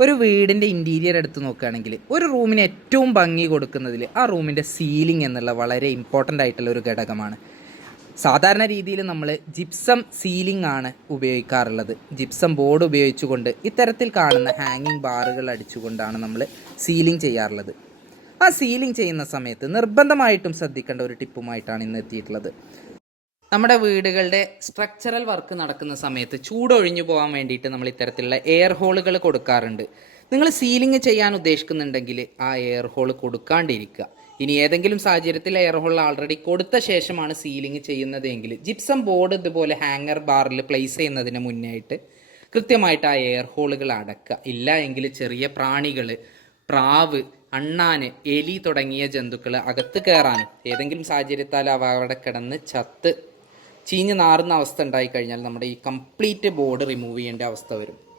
ഒരു വീടിന്റെ ഇന്റീരിയർ എടുത്ത് നോക്കുകയാണെങ്കിൽ ഒരു റൂമിന് ഏറ്റവും ഭംഗി കൊടുക്കുന്നതിൽ ആ റൂമിന്റെ സീലിംഗ് എന്നുള്ള വളരെ ഇമ്പോർട്ടന്റ് ആയിട്ടുള്ള ഒരു ഘടകമാണ്. സാധാരണ രീതിയിൽ നമ്മൾ ജിപ്സം സീലിംഗ് ആണ് ഉപയോഗിക്കാറുള്ളത്. ജിപ്സം ബോർഡ് ഉപയോഗിച്ചുകൊണ്ട് ഇത്തരത്തിൽ കാണുന്ന ഹാങ്ങിങ് ബാറുകൾ അടിച്ചുകൊണ്ടാണ് നമ്മൾ സീലിംഗ് ചെയ്യാറുള്ളത്. ആ സീലിംഗ് ചെയ്യുന്ന സമയത്ത് നിർബന്ധമായിട്ടും ശ്രദ്ധിക്കേണ്ട ഒരു ടിപ്പുമായിട്ടാണ് ഇന്ന് എത്തിയിട്ടുള്ളത്. നമ്മുടെ വീടുകളുടെ സ്ട്രക്ചറൽ വർക്ക് നടക്കുന്ന സമയത്ത് ചൂടൊഴിഞ്ഞു പോകാൻ വേണ്ടിയിട്ട് നമ്മൾ ഇത്തരത്തിലുള്ള എയർ ഹോളുകൾ കൊടുക്കാറുണ്ട്. നിങ്ങൾ സീലിംഗ് ചെയ്യാൻ ഉദ്ദേശിക്കുന്നുണ്ടെങ്കിൽ ആ എയർ ഹോൾ കൊടുക്കാണ്ടിരിക്കുക. ഇനി ഏതെങ്കിലും സാഹചര്യത്തിൽ എയർ ഹോൾ ആൾറെഡി കൊടുത്ത ശേഷമാണ് സീലിംഗ് ചെയ്യുന്നതെങ്കിൽ ജിപ്സം ബോർഡ് ഇതുപോലെ ഹാങ്ങർ ബാറിൽ പ്ലേസ് ചെയ്യുന്നതിന് മുന്നേ ആയിട്ട് കൃത്യമായിട്ട് ആ എയർ ഹോളുകൾ അടക്കുക. ഇല്ല എങ്കിൽ ചെറിയ പ്രാണികൾ പ്രാവ് അണ്ണാന് എലി തുടങ്ങിയ ജന്തുക്കൾ അകത്ത് കയറാനും ഏതെങ്കിലും സാഹചര്യത്താൽ അവ അവിടെ കിടന്ന് ചത്ത് ചീഞ്ഞ് നാറുന്ന അവസ്ഥ ഉണ്ടായിക്കഴിഞ്ഞാൽ നമ്മുടെ ഈ കംപ്ലീറ്റ് ബോർഡ് റിമൂവ് ചെയ്യേണ്ട അവസ്ഥ വരും.